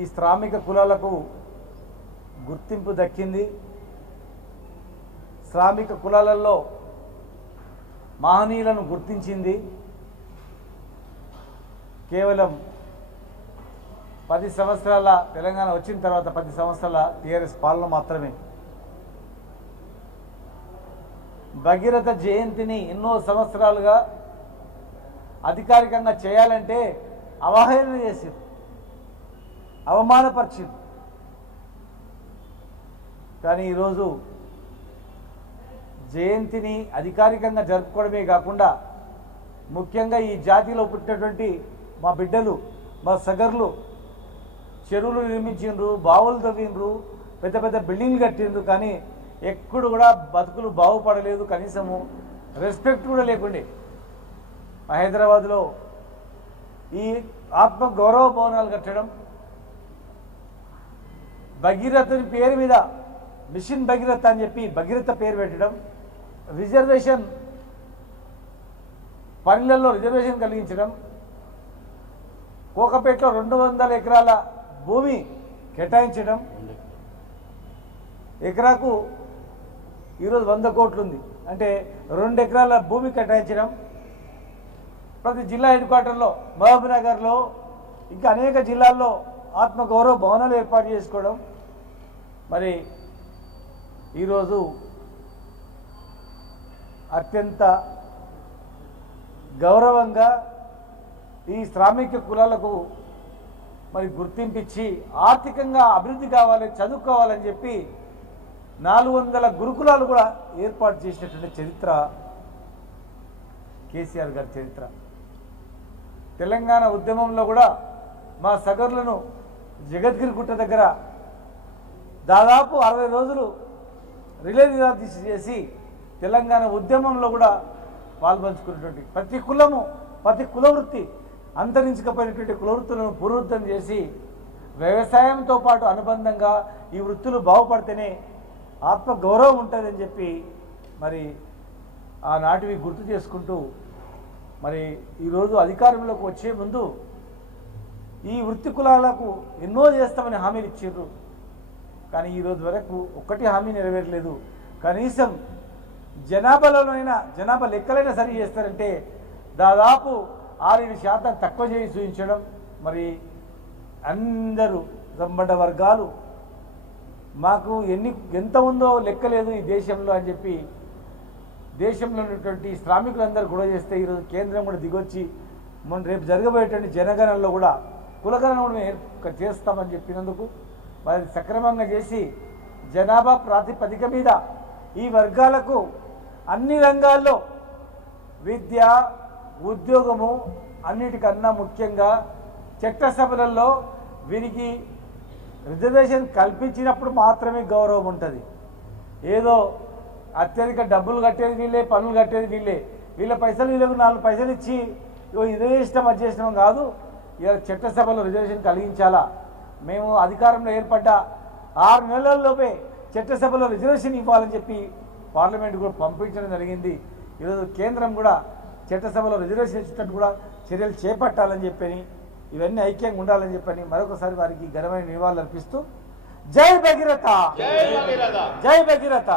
ఈ శ్రామిక కులాలకు గుర్తింపు దక్కింది. శ్రామిక కులాలలో మహనీయులను గుర్తించింది. కేవలం 10 సంవత్సరాల తెలంగాణ వచ్చిన తర్వాత 10 సంవత్సరాల టీఆర్ఎస్ పాలన మాత్రమే. భగీరథ జయంతిని ఎన్నో సంవత్సరాలుగా అధికారికంగా చేయాలంటే అవహేళన చేసింది, అవమానపరిచింది. కానీ ఈరోజు జయంతిని అధికారికంగా జరుపుకోవడమే కాకుండా ముఖ్యంగా ఈ జాతిలో పుట్టినటువంటి మా బిడ్డలు, మా సగర్లు చెరువులు నిర్మించిండ్రు, బావులు తవ్విండ్రు, పెద్ద పెద్ద బిల్డింగ్లు కట్టిండ్రు. కానీ ఎప్పుడు కూడా బతుకులు బాగుపడలేదు, కనీసము రెస్పెక్ట్ కూడా లేకుండే. హైదరాబాద్లో ఈ ఆత్మ గౌరవ భవనాలు కట్టడం, భగీరథుని పేరు మీద మిషన్ భగీరథ అని చెప్పి భగీరథ పేరు పెట్టడం, రిజర్వేషన్ పనులలో రిజర్వేషన్ కలిగించడం, కోకపేటలో 200 ఎకరాల భూమి కేటాయించడం, ఎకరాకు ఈరోజు 100 కోట్లు ఉంది అంటే 2 ఎకరాల భూమి కేటాయించడం, ప్రతి జిల్లా హెడ్ క్వార్టర్లో మహబూబ్నగర్లో ఇంకా అనేక జిల్లాల్లో ఆత్మగౌరవ భవనాలు ఏర్పాటు చేసుకోవడం. మరి ఈరోజు అత్యంత గౌరవంగా ఈ శ్రామిక కులాలకు మరి గుర్తింపించి ఆర్థికంగా అభివృద్ధి కావాలి, చదువుకోవాలని చెప్పి 400 గురుకులాలు కూడా ఏర్పాటు చేసినటువంటి చరిత్ర కేసీఆర్ గారి చరిత్ర. తెలంగాణ ఉద్యమంలో కూడా మా సగర్లను జగద్గిరి గుట్ట దగ్గర దాదాపు 60 రోజులు రిలే నిరాదీక్ష చేసి తెలంగాణ ఉద్యమంలో కూడా పాల్పంచుకున్నటువంటి ప్రతి కులము, ప్రతి కులవృత్తి అంతరించకపోయినటువంటి కులవృత్తులను పునరుద్ధరణ చేసి వ్యవసాయంతో పాటు అనుబంధంగా ఈ వృత్తులు బాగుపడితేనే ఆత్మగౌరవం ఉంటుందని చెప్పి మరి ఆనాటివి గుర్తు చేసుకుంటూ మరి ఈరోజు అధికారంలోకి వచ్చే ముందు ఈ వృత్తి కులాలకు ఎన్నో చేస్తామని హామీలు ఇచ్చారు. కానీ ఈరోజు వరకు ఒక్కటి హామీ నెరవేరలేదు. కనీసం జనాభాలోనైనా జనాభా లెక్కలైనా సరి చేస్తారంటే దాదాపు 6-7% తక్కువ చేసి చూపించడం. మరి అందరూ సంబంధ వర్గాలు మాకు ఎంత ఉందో లెక్కలేదు ఈ దేశంలో అని చెప్పి దేశంలో ఉన్నటువంటి శ్రామికులందరూ కూడా చేస్తే ఈరోజు కేంద్రం కూడా దిగొచ్చి రేపు జరగబోయేటువంటి జనగణనలో కూడా కులగణన కూడా చేస్తామని చెప్పినందుకు మరి సక్రమంగా చేసి జనాభా ప్రాతిపదిక మీద ఈ వర్గాలకు అన్ని రంగాల్లో విద్య, ఉద్యోగము అన్నిటికన్నా ముఖ్యంగా చట్టసభలలో వీరికి రిజర్వేషన్ కల్పించినప్పుడు మాత్రమే గౌరవం ఉంటుంది. ఏదో అత్యధిక డబ్బులు కట్టేది వీళ్ళే, పనులు కట్టేది వీళ్ళే, వీళ్ళ పైసలు వీళ్ళకు 4 పైసలు ఇచ్చి ఇదే ఇష్టం అది చేసినాం కాదు. ఇలా చట్టసభలో రిజర్వేషన్ కలిగించాలా. మేము అధికారంలో ఏర్పడ్డ 6 నెలల్లోపే చట్టసభలో రిజర్వేషన్ ఇవ్వాలని చెప్పి పార్లమెంట్ కూడా పంపించడం జరిగింది. ఈరోజు కేంద్రం కూడా చట్టసభలో రిజర్వేషన్ ఇచ్చేటట్టు కూడా చర్యలు చేపట్టాలని చెప్పని, ఇవన్నీ ఐక్యంగా ఉండాలని చెప్పని మరొకసారి వారికి ఘనమైన నివాళులు అర్పిస్తూ జై భగీరథ, జై భగీరథ.